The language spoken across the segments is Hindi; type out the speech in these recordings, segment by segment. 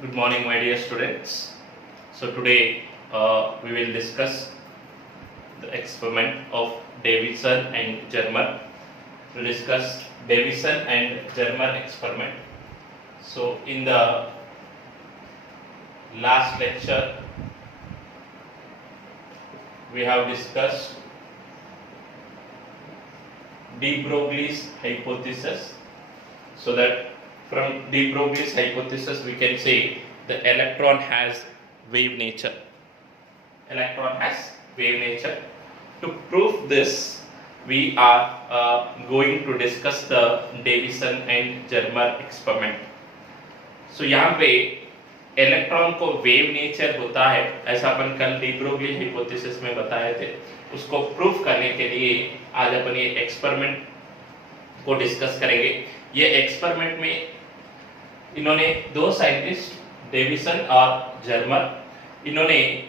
Good morning, my dear students. So today we will discuss the experiment of Davison and Germer. We discuss Davison and Germer experiment. So in the last lecture we have discussed de Broglie's hypothesis. So that from de Broglie's hypothesis we can say the electron has wave nature. Electron has wave nature. To prove this, we are going to discuss the Davison and Germer experiment. So यहाँ पे इलेक्ट्रॉन को वेव नेचर होता है, ऐसा अपन कल डी ब्रोगली हाइपोथेसिस में बताए थे. उसको प्रूफ करने के लिए आज अपन ये एक्सपेरिमेंट को डिस्कस करेंगे. ये एक्सपेरिमेंट में इन्होंने दो साइंटिस्ट डेविसन और जर्मर, इन्होंने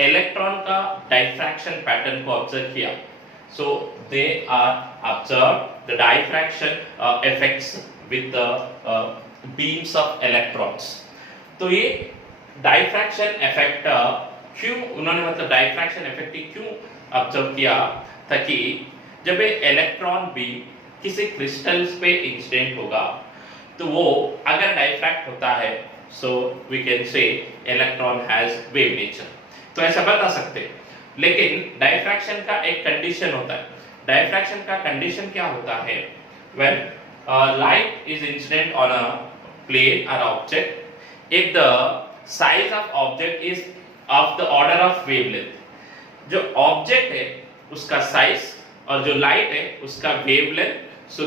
इलेक्ट्रॉन का डाइफ्रैक्शन पैटर्न को ऑब्जर्व किया. So they are observe the diffraction effects with the beams of electrons. तो ये डाइफ्रैक्शन इफेक्ट क्यों उन्होंने मतलब डाइफ्रैक्शन इफेक्ट क्यों ऑब्जर्व किया था कि जब ये इलेक्ट्रॉन बीम किसी क्रिस्टल्स पे इंसिडेंट होगा तो वो अगर डाइफ्रैक्ट होता है so we can say electron has wave nature. तो ऐसा बता सकते हैं. लेकिन डाइफ्रैक्शन का एक कंडीशन होता है. डाइफ्रैक्शन का कंडीशन क्या होता है? When light is incident on a plane और object, if the size of object is of the order of wavelength, जो ऑब्जेक्ट है उसका साइज और जो लाइट है उसका वेवलेंथ, सो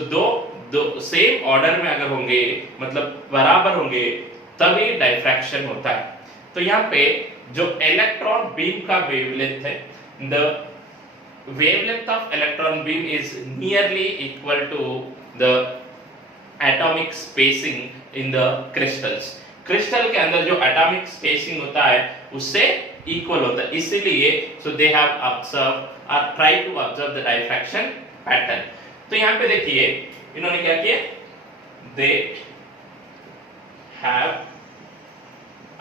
दो सेम ऑर्डर में अगर होंगे मतलब बराबर होंगे तभी डाइफ्रैक्शन होता है. तो यहाँ पे जो इलेक्ट्रॉन बीम का वेवलेंथ है, the wavelength of electron beam is nearly equal to the atomic spacing in the crystals. Crystal के अंदर जो एटॉमिक स्पेसिंग होता है उससे इक्वल होता है. इसीलिए सो दे हैव ऑब्जर्व और try to observe the diffraction pattern. तो यहाँ पे देखिए इन्होंने क्या किया, they have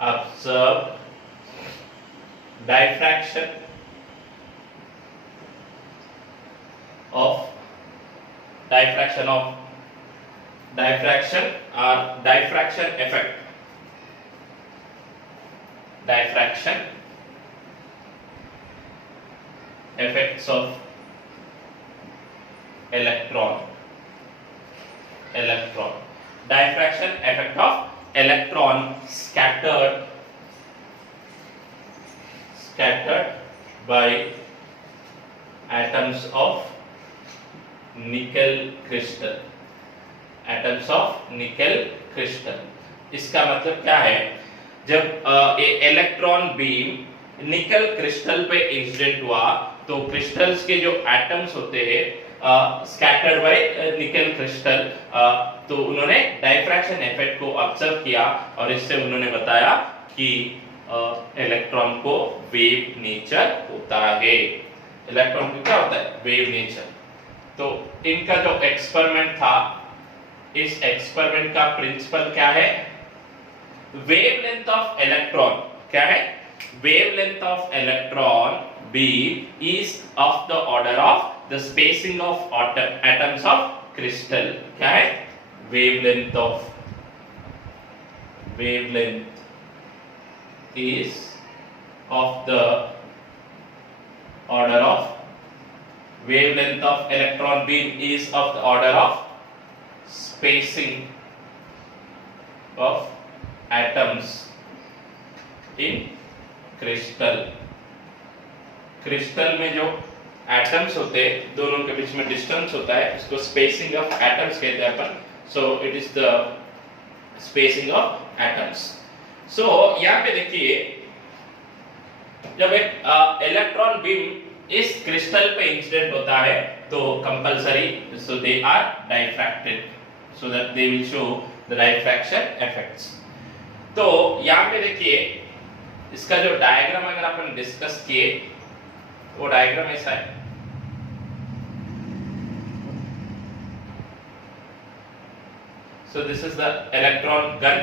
observe diffraction of diffraction और diffraction effect. Diffraction effects of electron diffraction effect of electron scattered by atoms of nickel crystal. इसका मतलब क्या है? जब इलेक्ट्रॉन बीम निकल क्रिस्टल पे इंसिडेंट हुआ तो क्रिस्टल्स के जो एटम्स होते हैं स्कैटर्ड बाय निकल क्रिस्टल, तो उन्होंने डाइफ्रैक्शन इफेक्ट को ऑब्जर्व किया और इससे उन्होंने बताया कि इलेक्ट्रॉन को वेव नेचर होता है. इलेक्ट्रॉन को क्या होता है? Wave nature. तो इनका जो एक्सपेरिमेंट था, इस एक्सपेरिमेंट का प्रिंसिपल क्या है? वेवलेंथ ऑफ इलेक्ट्रॉन क्या है? Wavelength of electron beam is of the order of the spacing of atoms of crystal. क्या है? Wavelength is of the order of wavelength of electron beam is of the order of spacing of atoms in crystal. Crystal में जो एटम्स होते हैं दोनों के बीच में डिस्टेंस होता है, इसको स्पेसिंग ऑफ एटम्स कहते हैं अपन. So it is the spacing of atoms. So यहाँ पे देखिए जब एक इलेक्ट्रॉन बीम इस क्रिस्टल पे इंसिडेंट होता है तो compulsory so they are diffracted so that they will show the diffraction effects. तो यहाँ पे देखिए इसका जो डायग्राम अगर अपन डिस्कस किए वो डायग्राम ऐसा है. So this is the electron gun.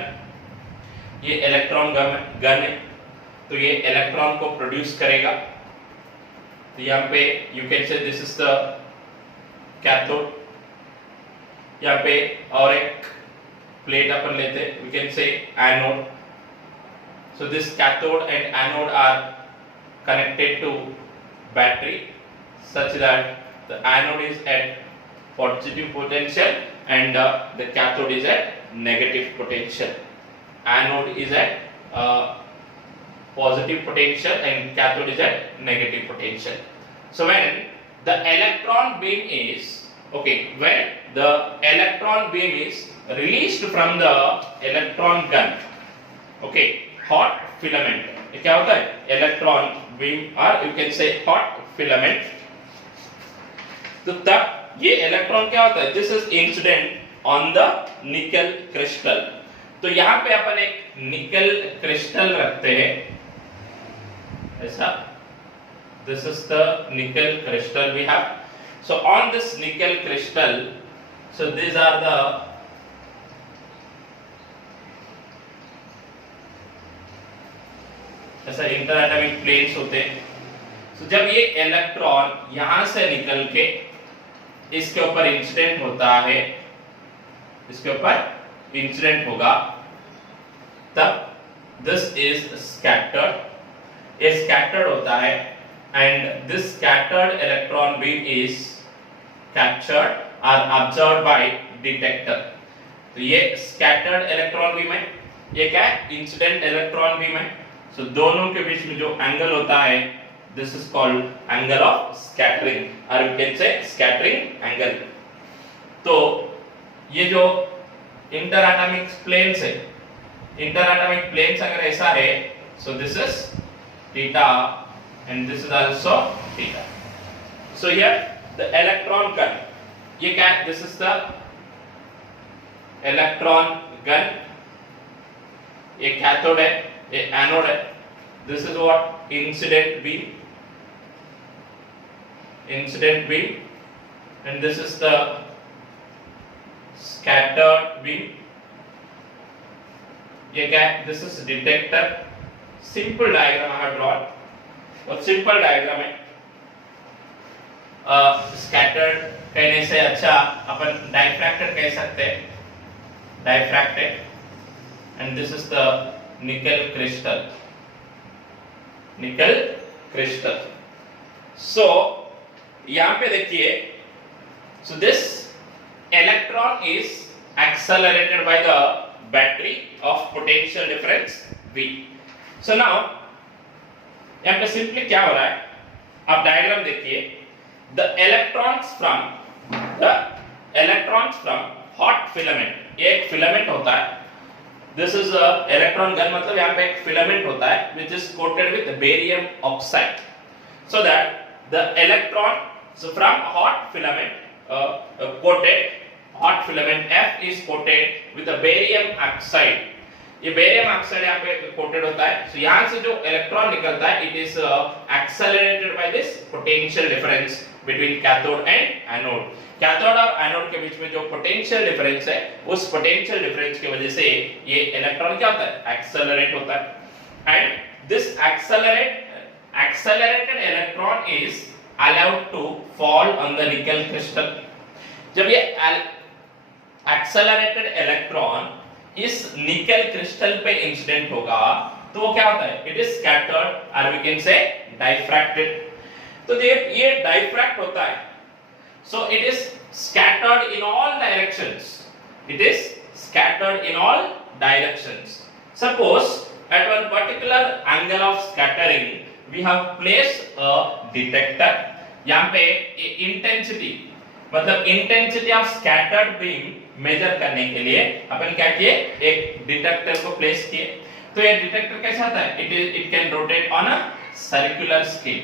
ये इलेक्ट्रॉन गन है, तो ये इलेक्ट्रॉन को प्रोड्यूस करेगा। तो यहाँ पे you can say this is the cathode. यहाँ पे और एक प्लेट अपन लेते हैं, we can say anode. So this cathode and anode are connected to battery such that the anode is at positive potential and the cathode is at negative potential. Anode is at positive potential and cathode is at negative potential. So when the electron beam is when the electron beam is released from the electron gun, hot filament, ये क्या होता है? इलेक्ट्रॉन बीम और यू कैन से हॉट फिलामेंट। तो तब ये इलेक्ट्रॉन क्या होता है? This is incident on the nickel crystal. तो यहाँ पे अपन एक निकल क्रिस्टल रखते हैं ऐसा। This is the nickel crystal we have. So on this nickel crystal, so these are the ऐसा इंटर एटॉमिक प्लेन्स होते हैं। तो जब ये इलेक्ट्रॉन यहां से निकल के इसके ऊपर इंसिडेंट होता है, इसके ऊपर इंसिडेंट होगा, तब दिस इज स्कैटर्ड। ये स्कैटर्ड होता है and this scattered electron beam is captured और ऑब्जर्व्ड बाय डिटेक्टर। तो ये स्कैटर्ड इलेक्ट्रॉन बीम है, ये क्या है? इंसिडेंट इलेक्ट्रॉन बीम है। So, दोनों के बीच में जो एंगल होता है, this is called angle of scattering और you can say scattering angle. तो ये जो इंटर एटॉमिक प्लेन्स है, इंटर एटॉमिक प्लेन्स अगर ऐसा है, so this is theta and this is also theta. So here the electron gun, ये क्या है? This is the electron gun. ये कैथोड है, ये एनोड है। This is what? Incident beam, incident beam and this is the scattered beam. ये क्या है? This is detector. Simple diagram I have drawn, और सिंपल डायग्राम है। स्कैटर्ड कहने से अच्छा अपन डाइफ्रैक्टेड कह सकते हैं, diffracted. And this is the nickel crystal, nickel crystal. So यहां पे देखिए, so this electron is accelerated by the battery of potential difference V. So now यहां पे सिंपली क्या हो रहा है, आप डायग्राम देखिए। the electrons from hot filament, एक फिलामेंट होता है। This is a electron gun, मतलब यहाँ पे एक filament होता है which is coated with barium oxide, so that the electron, so from hot filament coated, hot filament F is coated with a barium oxide. ये barium oxide यहाँ पे coated होता है। so यहाँ से जो electron निकलता है, it is accelerated by this potential difference between cathode and anode. Cathode और एनोड के बीच में जो पोटेंशियल डिफरेंस है, उस पोटेंशियल डिफरेंस की वजह से ये इलेक्ट्रॉन क्या होता है? एक्सेलरेट होता है। And this accelerated electron is allowed to fall on the nickel crystal. जब ये एक्सेलरेटेड इलेक्ट्रॉन इस निकल क्रिस्टल पे इंसिडेंट होगा, तो वो क्या होता है? इट इज स्कैटर्ड और वी कैन से डाइफ्रैक्टेड। तो ये डाइफ्रैक्ट होता है, so it is scattered in all directions. It is scattered in all directions. Suppose at one particular angle of scattering we have placed a detector. यहाँ पे intensity, मतलब intensity of scattered beam measure करने के लिए अपन क्या किए? एक detector को place किए। तो ये detector कैसा आता है? It can rotate on a circular scale,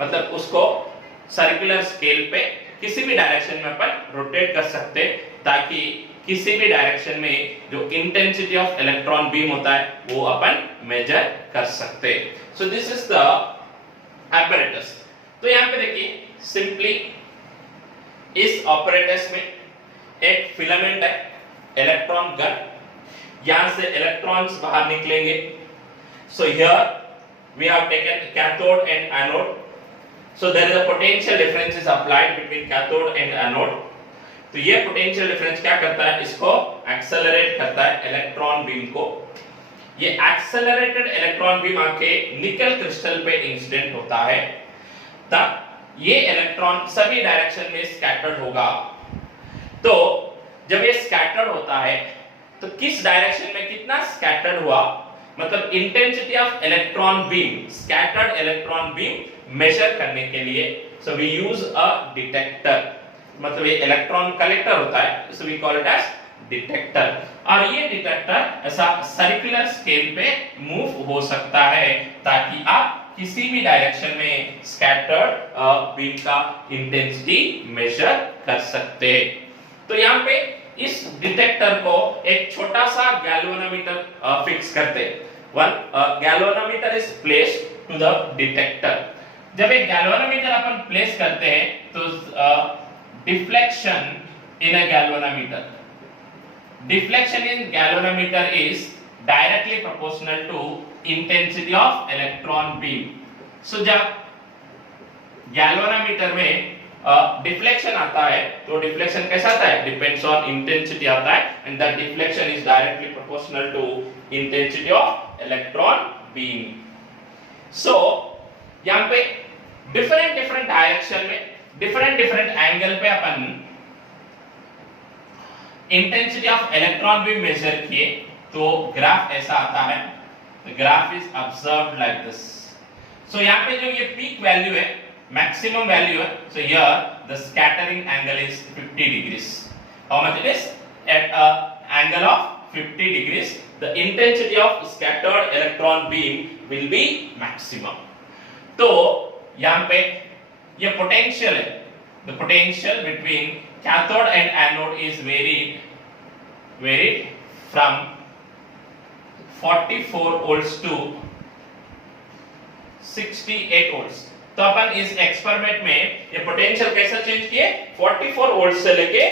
मतलब उसको सर्कुलर स्केल पे किसी भी डायरेक्शन में अपन रोटेट कर सकते, ताकि किसी भी डायरेक्शन में जो इंटेंसिटी ऑफ इलेक्ट्रॉन बीम होता है वो अपन मेजर कर सकते। सो दिस इज द apparatus। तो यहाँ पे देखिए, सिंपली इस apparatus में एक फिलामेंट है, इलेक्ट्रॉन गन। यहां से इलेक्ट्रॉन्स बाहर निकलेंगे. So here we have taken cathode and anode. So there is a potential difference is applied between cathode and anode. तो ये पोटेंशियल डिफरेंस क्या करता है, इसको एक्सेलरेट करता है इलेक्ट्रॉन बीम को. ये एक्सेलरेटेड इलेक्ट्रॉन बीम आके निकल क्रिस्टल पे इंसिडेंट होता है, तब ये इलेक्ट्रॉन सभी डायरेक्शन में स्कैटर्ड होगा. तो जब ये स्कैटर्ड होता है तो किस डायरेक्शन में कितना स्कैटर्ड हुआ, मतलब intensity of electron beam, scattered electron beam measure करने के लिए so we use a detector. मतलब ये इलेक्ट्रॉन कलेक्टर होता है, so we call it as detector. और ये डिटेक्टर ऐसा सर्कुलर स्केल पे मूव हो सकता है ताकि आप किसी भी डायरेक्शन में स्कैटर्ड बीम का इंटेंसिटी मेजर कर सकते हैं. तो यहाँ पे इस डिटेक्टर को एक छोटा सा गैल्वेनोमीटर फिक्स करते हैं. One galvanometer is placed to the detector. जब एक गैल्वेनोमीटर अपन प्लेस करते हैं तो deflection in a galvanometer, deflection in galvanometer is directly proportional to intensity of electron beam. So जब galvanometer में deflection आता है तो deflection कैसा आता है, depends on intensity आता है, and that deflection is directly proportional to intensity of electron beam. So यहाँ पे different direction में डिफरेंट एंगल पे अपन intensity of electron beam measure किए तो ग्राफ ऐसा आता है. The graph is observed like this. So यहाँ पे जो ये पीक वैल्यू है, मैक्सिमम वैल्यू है, so here the scattering angle is 50 degrees. How much it is? At a angle of 50 degrees the intensity of scattered electron beam will be maximum. तो यहाँ पे ये पोटेंशियल है. The potential between cathode and anode is varied from 44 volts to 68 volts. तो अपन इस एक्सपेरिमेंट में ये पोटेंशियल कैसा चेंज किए, 44 वोल्ट से लेके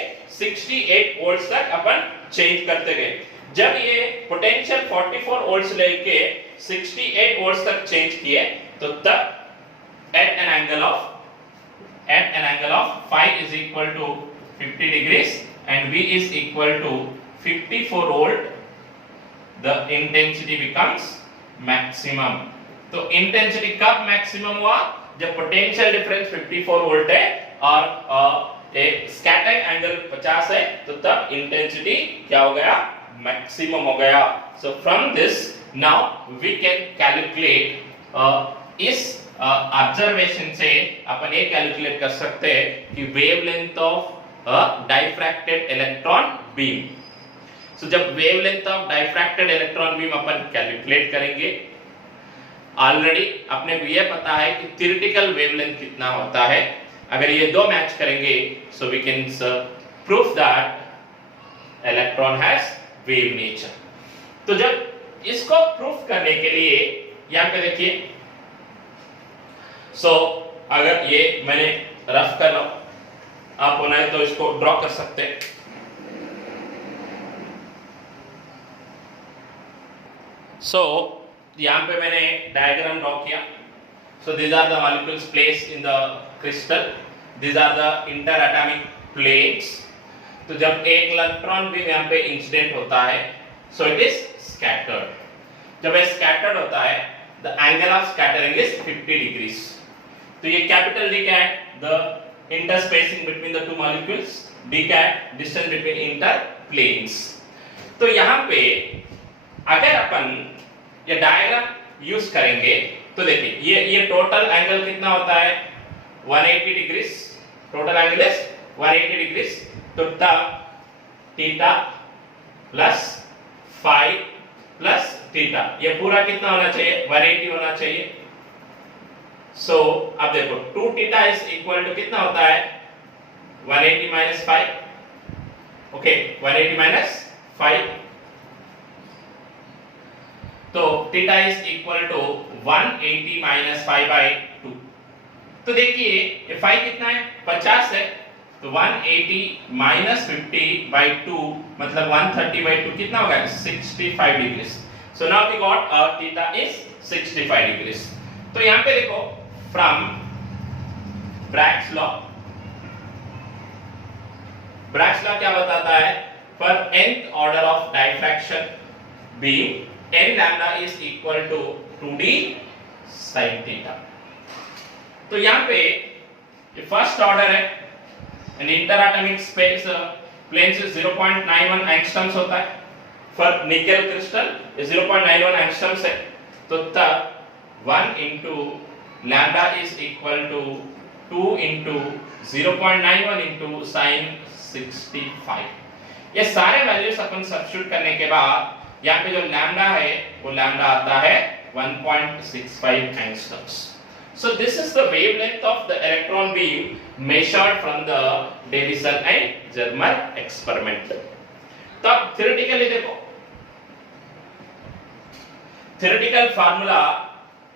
68 वोल्ट तक अपन चेंज करते गए. जब ये पोटेंशियल 44 वोल्ट से लेके 68 वोल्ट तक चेंज किए तो तब at an angle of phi is equal to 50 degrees and V is equal to 54 volt, the intensity becomes maximum. तो इंटेंसिटी कब मैक्सिमम हुआ, जब पोटेंशियल डिफरेंस 54 वोल्ट है और एक स्कैटरिंग एंगल 50 है, तो तब इंटेंसिटी क्या हो गया, मैक्सिमम हो गया. So from this now we can calculate इस ऑब्जर्वेशन से अपन ये कैलकुलेट कर सकते हैं कि wavelength of diffracted electron beam. So जब wavelength of diffracted electron beam अपन कैलकुलेट करेंगे, ऑलरेडी अपने को ये पता है कि थ्योरेटिकल वेवलेंथ कितना होता है. अगर ये दो मैच करेंगे so we can prove that electron has wave nature. तो जब इसको प्रूफ करने के लिए यहाँ पे देखिए, सो अगर ये मैंने रफ कर लो, आप होना है तो इसको ड्रॉ कर सकते हैं. सो यहाँ पे मैंने डायग्राम ड्रॉ किया. सो these are the molecules placed in the crystal. These are the interatomic planes. तो जब एक इलेक्ट्रॉन भी यहाँ पे इंसिडेंट होता है, so it is scattered. जब ये scattered होता है, the angle of scattering is 50 degrees. तो ये कैपिटल D क्या है, the interspacing between the two molecules. D क्या है, distance between interplanes. तो यहाँ पे अगर अपन ये डायग्राम यूज करेंगे तो देखिए ये टोटल एंगल कितना होता है, 180 degrees. Total angle is 180 degrees. तो तब theta plus phi plus theta, ये पूरा कितना होना चाहिए, 180 होना चाहिए. सो अब देखो 2 थीटा इज इक्वल टू कितना होता है, 180 माइनस 5. ओके, 180 माइनस 5, तो theta is equal to 180 minus 5 by 2. तो देखिए ये 5 कितना है, 50 है, तो तो 180 माइनस 50/2 मतलब 130/2 कितना होगा 65 degree. So now we got theta is 65 degree. तो यहां पे देखो फ्रॉम ब्रैग्स लॉ क्या बताता है for nth order of diffraction beam n lambda is equal to 2d sin theta। तो यहां पे ये फर्स्ट ऑर्डर है एंड इंटरएटॉमिक स्पेस प्लेन्स 0.91 एंगस्ट्रम्स होता है। फॉर निकेल क्रिस्टल 0.91 एंगस्ट्रम्स है, तो तब 1 into lambda is equal to 2 into 0.91 into sin 65। ये सारे वैल्यूज अपन सब्स्टिट्यूट करने के बाद यहाँ पे जो लैम्डा है वो लैम्डा आता है 1.65 एंगस्ट्रम्स। So this is the wavelength of the electron beam measured from the Davison and Germer experiment। तो अब theoretically देखो, theoretical formula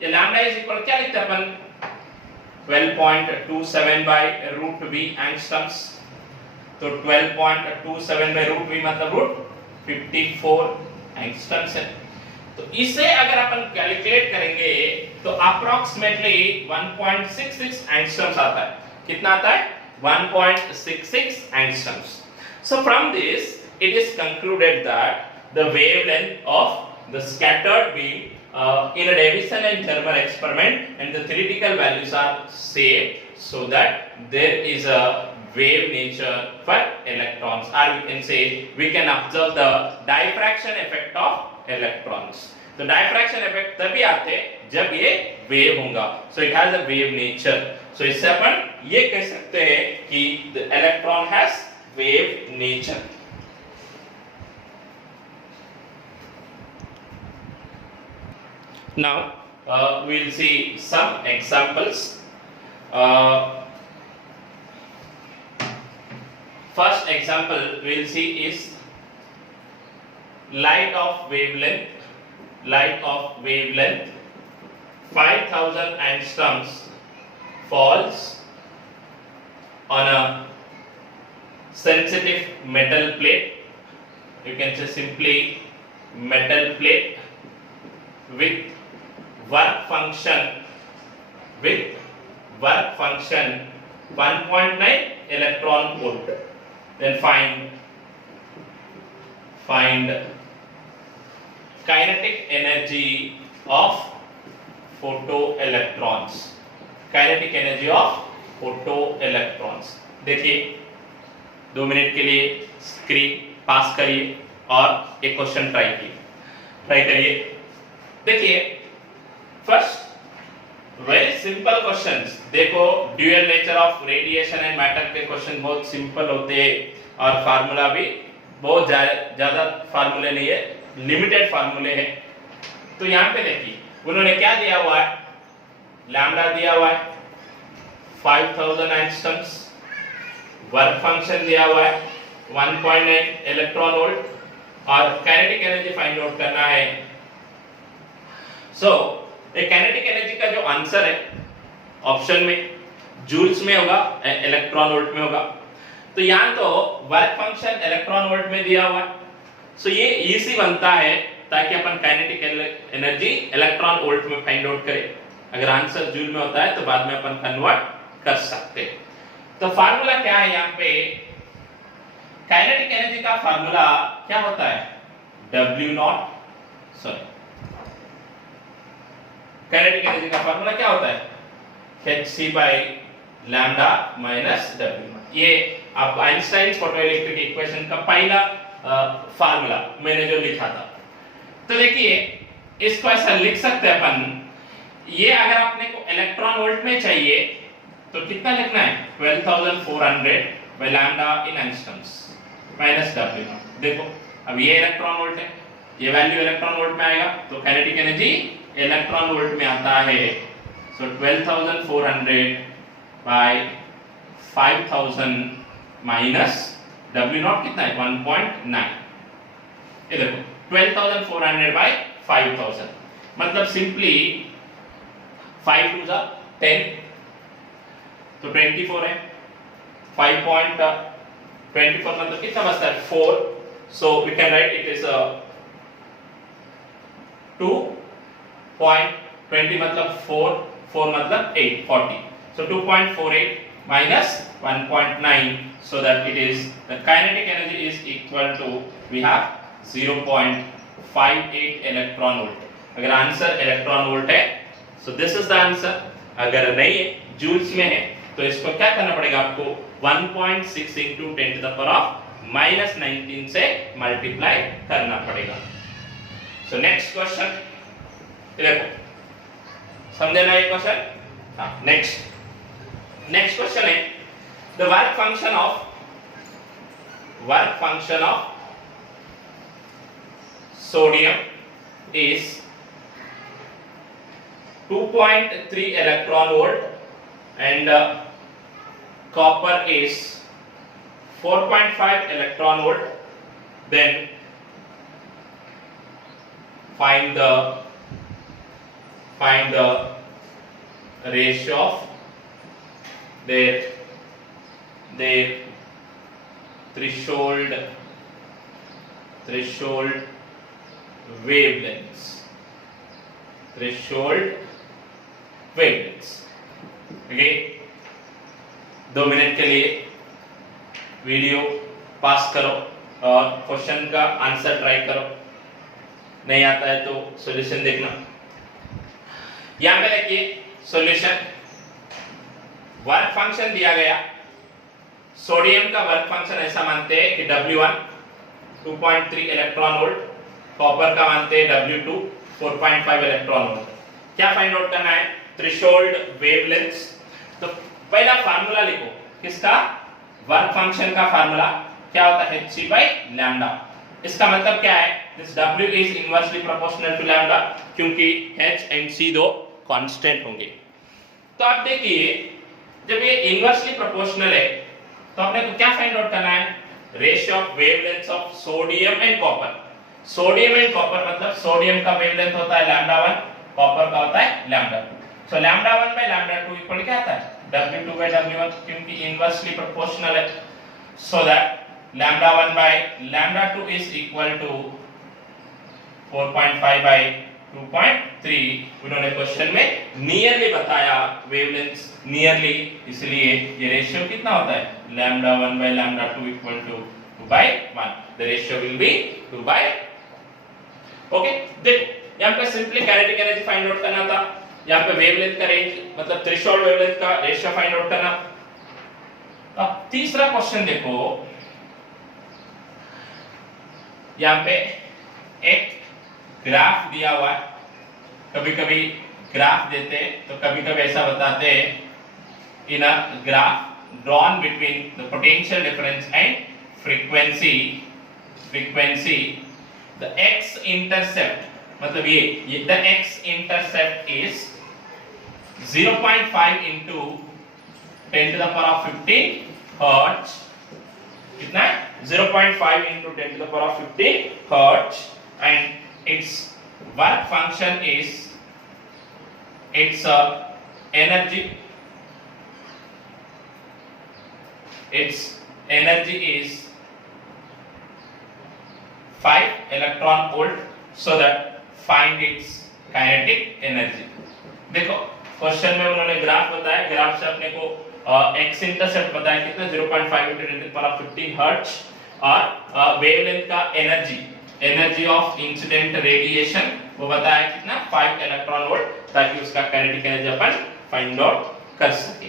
ये lambda is equal क्या लिखते हैं अपन 12.27 by root v एंगस्ट्रम्स। तो 12.27 by root v मतलब रूट 54 एंगस्ट्रम्स है। तो इसे अगर अपन कैलकुलेट करेंगे तो अप्रोक्सीमेटली 1.66 एंगस्ट्रम्स आता है। कितना आता है 1.66 एंगस्ट्रम्स। So from this it is concluded that the wavelength of the scattered beam in a Davison and Germer experiment and the theoretical values are same, so that there is a wave nature for electrons, or we can say we can observe the diffraction effect of electrons। तो diffraction effect तभी आते जब ये wave होगा, so it has a wave nature। so इससे अपन ये कह सकते हैं कि the electron has wave nature। now we'll see some examples। First example we'll see is light of wavelength 5000 angstroms falls on a sensitive metal plate। you can say simply metal plate with work function 1.9 electron volt। then find kinetic energy of photoelectrons। kinetic energy of photoelectrons। देखिए 2 मिनट के लिए स्क्रीन पास करिए और एक क्वेश्चन ट्राई करिए। देखिए फर्स्ट वेरी सिंपल क्वेश्चंस। देखो dual nature of radiation and matter के क्वेश्चन बहुत सिंपल होते हैं और फार्मूला भी बहुत ज्यादा फार्मूले नहीं है, लिमिटेड फार्मूले हैं। तो यहाँ पे देखिए उन्होंने क्या दिया हुआ है, लैम्डा दिया हुआ है 5000 एंगस्ट्रम्स, वर्क फंक्शन दिया हुआ है 1.9 इलेक्ट्रॉन वोल्ट और काइनेटिक एनर्जी फाइंड आउट करना है। सो काइनेटिक एनर्जी का जो आंसर है ऑप्शन में जूल्स में होगा, इलेक्ट्रॉन वोल्ट में होगा। तो यहाँ तो वर्क फंक्शन इलेक्ट्रॉन वोल्ट में दिया हुआ है, सो ये इजी बनता है ताकि अपन काइनेटिक एनर्जी इलेक्ट्रॉन वोल्ट में फाइंड आउट करें। अगर आंसर जूल में होता है तो बाद में अपन कन्वर्ट कर सकते हैं। तो फार्मूला क्या है यहाँ पे, काइनेटिक एनर्जी का फार्मूला क्या होता है काइनेटिक एनर्जी का फार्मूला क्या होता है hc/लैम्डा माइनस w। ये आप आइंस्टाइन फोटोइलेक्ट्रिक इक्वेशन का पहला फार्मूला मैंने जो लिखा था। तो देखिए इसको ऐसा लिख सकते हैं अपन, ये अगर आपने को इलेक्ट्रॉन वोल्ट में चाहिए तो कितना लिखना है 12400 by lambda in angstroms minus w। देखो अब ये इलेक्ट्रॉन वोल्ट है, ये वैल्यू इलेक्ट्रॉन वोल्ट में आएगा तो काइनेटिक एनर्जी इलेक्ट्रॉन वोल्ट में आता है। सो 12400 बाय 5000 माइनस w नॉट कितना है 1.9। ये देखो 12400 बाय 5000 मतलब सिंपली 5 2 10 तो 24 है, 5.24 मतलब कितना बचता है 4, so we can write it is 2.20 मतलब 4, 4 मतलब 8, 40, so 2.48 minus 1.9, so that it is the kinetic energy is equal to we have 0.58 electron volt. अगर आंसर इलेक्ट्रॉन वोल्ट है so this is the answer. अगर नहीं है जूल्स में है तो इसको क्या करना पड़ेगा आपको 1.6 into 10 to the power of -19 से मल्टीप्लाई करना पड़ेगा. So next question, देखो समझे ना ये क्वेश्चन. नेक्स्ट क्वेश्चन है the work function of sodium is 2.3 electron volt and copper is 4.5 electron volt. Then find the ratio of their threshold wavelengths. Okay, 2 minute के लिए वीडियो पास करो और क्वेश्चन का आंसर ट्राई करो. नहीं आता है तो सॉल्यूशन देखना. यहां पे देखिए सॉल्यूशन. वर्क फंक्शन दिया गया. सोडियम का वर्क फंक्शन ऐसा मानते हैं कि W1 2.3 इलेक्ट्रॉन वोल्ट, कॉपर का मानते हैं W2 4.5 इलेक्ट्रॉन वोल्ट. क्या फाइंड आउट करना है? Threshold wavelengths. तो पहला फार्मूला लिखो. किसका? वर्क फंक्शन का फार्मूला क्या होता है? hc by lambda. इसका मतलब क्या है? This W is inversely proportional to lambda, क्योंकि h and c दो कांस्टेंट होंगे. तो आप देखिए जब ये इनवर्सली प्रोपोर्शनल है तो आपने को क्या फाइंड आउट करना है? Ratio of wavelengths of sodium and copper. Sodium and copper मतलब सोडियम का वेवलेंथ होता है λ1, कॉपर का होता है λ2. सो λ1 by λ2 इक्वल क्या आता है? W2 by W1, क्योंकि इनवर्सली प्रोपोर्शनल है. So that λ1 by λ2 is equal to 4.5 by 2.3. उन्होंने क्वेश्चन में नियरली बताया वेवलेंथ्स, नियरली, इसलिए ये रेशियो कितना होता है? λ1 by λ2 equal to 2 by 1. The ratio will be 2 by. Okay, देखो यहाँ पे simply kinetic energy find out करना था. यहाँ पे वेवलेंथ का रेंज मतलब थ्रेशोल्ड वेवलेंथ का रेशियो फाइंड आउट करना. अब तीसरा क्वेश्चन देखो. यहाँ पे एक ग्राफ दिया हुआ है. कभी-कभी ग्राफ देते हैं तो कभी-कभी ऐसा बताते हैं in a graph drawn between the potential difference and frequency the x intercept मतलब ये the x intercept is 0.5 into 10 to the power of 15 hertz. कितना है? 0.5 into 10 to the power of 15 hertz, and its work function is its energy is 5 electron volt. So that find its kinetic energy. देखो क्वेश्चन में उन्होंने ग्राफ बताया. ग्राफ से अपने को x इंटरसेप्ट बताया कितना? 0.5 into 10 to the power of 15 hertz, और वेवलेंथ का एनर्जी ऑफ इंसिडेंट रेडिएशन वो बताया कितना? 5 इलेक्ट्रॉन वोल्ट, ताकि उसका काइनेटिक एनर्जी अपन फाइंड आउट कर सके.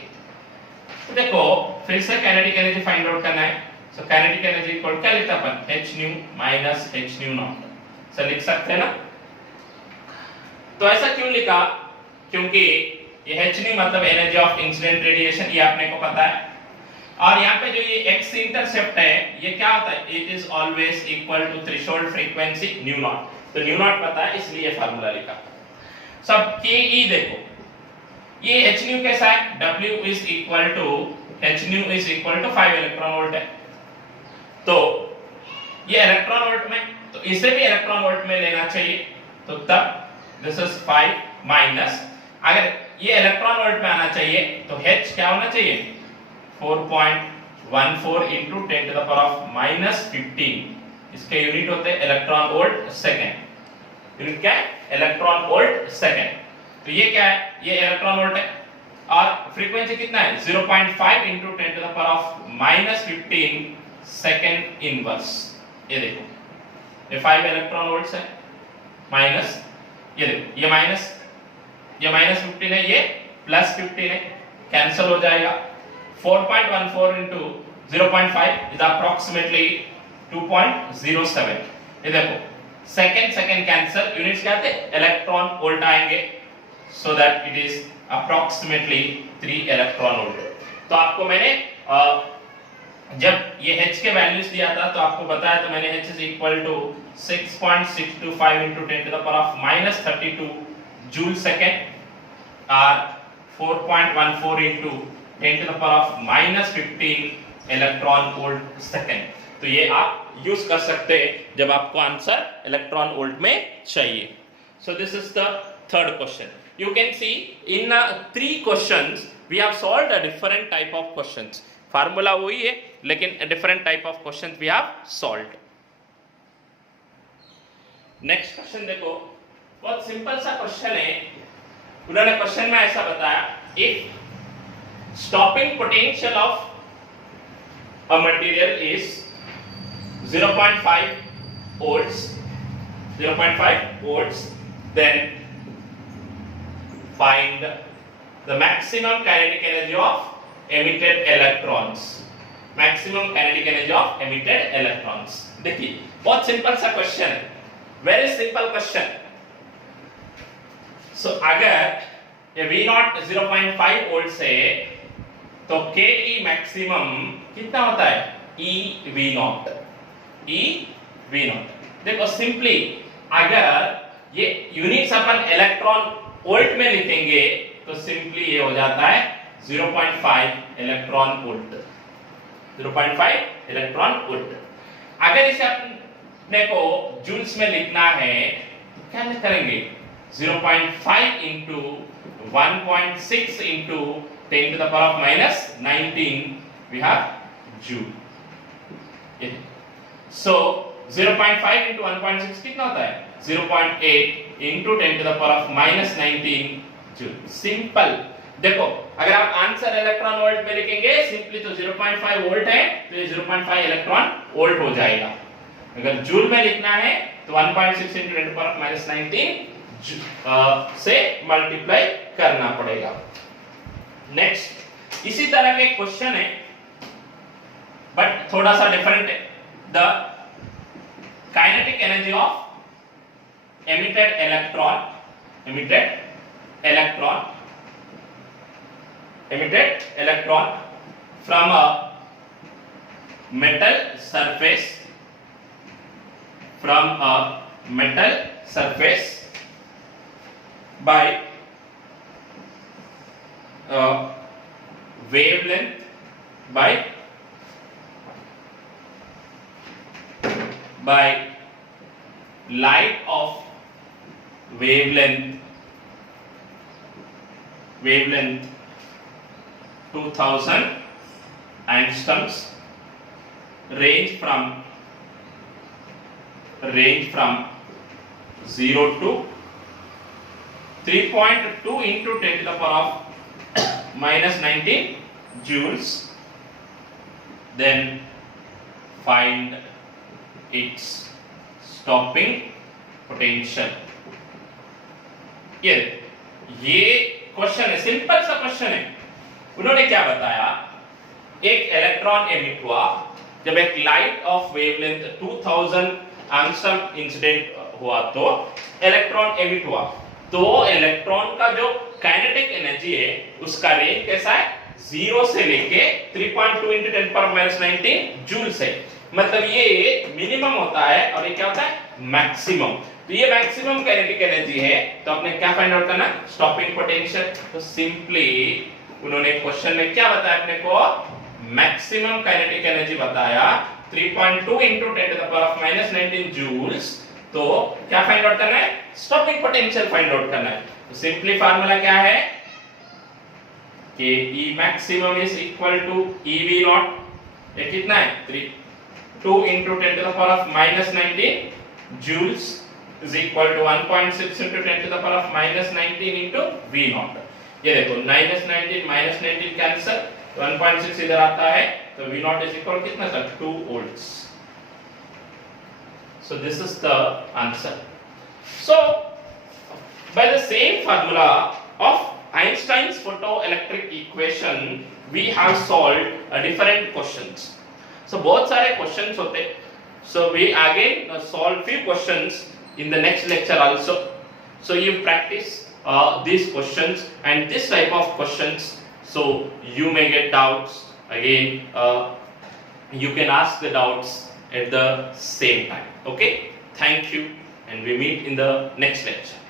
तो देखो फिर से काइनेटिक एनर्जी फाइंड आउट करना है. सो काइनेटिक एनर्जी इक्वल क्या लिखते अपन? h nu minus h nu naught. Sir लिख सकते हैं ना? तो ऐसा क्यों लिखा? क्योंकि ये h nu मतलब एनर्जी ऑफ इंसिडेंट रेडिएशन, ये आपने को पता है. और यहाँ पे जो ये x इंटरसेप्ट है ये क्या होता है? It is always equal to threshold frequency nu naught. तो न्यू नॉट पता है इसलिए फार्मूला लिखा. सब ke देखो ये h nu कैसा है? W is equal to h nu is equal to 5 electron volt है. तो ये इलेक्ट्रॉन वोल्ट में, तो इसे भी इलेक्ट्रॉन वोल्ट में लेना चाहिए. तो तब दिस इज 5 माइनस, अगर ये इलेक्ट्रॉन वोल्ट में आना चाहिए तो h क्या होना चाहिए? 14 into 10 to the power of minus 15, इसके यूनिट होते हैं इलेक्ट्रॉन वोल्ट सेकेंड। यूनिट क्या है? Electron volt second. तो ये क्या है? ये इलेक्ट्रॉन वोल्ट है और फ्रीक्वेंसी कितना है? 0.5 into 10 to the power of minus 15 second inverse. ये देखो, ये 5 इलेक्ट्रॉन वोल्ट्स है, माइनस ये देखो, ये माइनस 15 है, ये प्लस 15 है, कैंसिल हो जाएगा। 4.14 into 0.5 is approximately 2.07। ये देखो, सेकेंड कैंसिल, यूनिट्स क्या थे? इलेक्ट्रॉन वोल्ट आएंगे, so that it is approximately 3 electron volt. तो आपको मैंने जब ये H के वैल्यूज दिया था तो आपको बताया, तो मैंने H is equal to 6.625 into 10 to the power of minus 32 joule second और 4.14 into 10 to the power of minus 15 electron volt second. तो ये आप यूज कर सकते हैं जब आपको आंसर इलेक्ट्रॉन वोल्ट में चाहिए। So this is the third question. You can see in 3 questions we have solved a different type of questions. Formula वही है लेकिन different type of questions we have solved. Next question देखो, बहुत सिंपल सा क्वेश्चन है। उन्होंने क्वेश्चन में ऐसा बताया, if stopping potential of a material is 0.5 volts, then find the maximum kinetic energy of emitted electrons। maximum kinetic energy of emitted electrons। देखिए बहुत सिंपल सा क्वेश्चन है, वेरी सिंपल क्वेश्चन। सो अगर ये V0 0.5 वोल्ट से तो KE मैक्सिमम कितना होता है? EV0। देखो सिंपली अगर ये यूनिट्स अपन इलेक्ट्रॉन वोल्ट में लिखेंगे तो सिंपली ये हो जाता है 0.5 इलेक्ट्रॉन वोल्ट। 0.5 electron volt. अगर इसे अपने को जूल्स में लिखना है तो क्या करेंगे? 0.5 into 1.6 into 10 to the power of minus 19 we have joule। so 0.5 into 1.6 कितना होता है? 0.8 into 10 to the power of minus 19 joule. Simple. देखो अगर आप आंसर इलेक्ट्रॉन वोल्ट में लिखेंगे सिंपली तो 0.5 वोल्ट है तो ये 0.5 इलेक्ट्रॉन वोल्ट हो जाएगा। अगर जूल में लिखना है तो 1.6 into 10 to the power of minus 19 से मल्टीप्लाई करना पड़ेगा। नेक्स्ट इसी तरह के क्वेश्चन है बट थोड़ा सा डिफरेंट है। The kinetic energy of emitted electron from a metal surface by wavelength by light of wavelength 2000 angstroms range from 0 to 3.2 into 10 to the power of minus 19 joules। then find its stopping potential। ये क्वेश्चन है, सिंपल सा क्वेश्चन है। उन्होंने क्या बताया, एक इलेक्ट्रॉन एमिट हुआ जब एक light of wavelength 2000 angstrom incident हुआ तो इलेक्ट्रॉन एमिट हुआ, तो इलेक्ट्रॉन का जो काइनेटिक एनर्जी है उसका रेंज कैसा है? 0 से लेके 3.2 into 10 power minus 19 जूल से। मतलब ये मिनिमम होता है और ये क्या होता है? मैक्सिमम। तो ये मैक्सिमम काइनेटिक एनर्जी है तो आपने क्या फाइंड आउट करना? Stopping potential. तो सिंपली उन्होंने क्वेश्चन में क्या बताया अपने को? मैक्सिमम काइनेटिक एनर्जी बताया 3.2 into 10 to the power of minus 19 joules। तो क्या फाइंड आउट करना है? स्टॉपिंग पोटेंशियल फाइंड आउट करना है। तो सिंपली फार्मूला क्या है कि E maximum is equal to EV0 ये कितना है 3 2 into 10 to the power of minus 19 joules is equal to 1.6 into 10 to the power of minus 19 into V naught. ये देखो minus 19 कैंसिल 1.6 इधर आता है तो V naught is equal कितना था 2 volts. So this is the answer. So by the same formula of Einstein's photoelectric equation we have solved different questions. So बहुत सारे questions होते. So we again solve few questions in the next lecture also. So you practice these questions and this type of questions. So you may get doubts again. You can ask the doubts at the same time. Okay. Thank you, and we meet in the next lecture.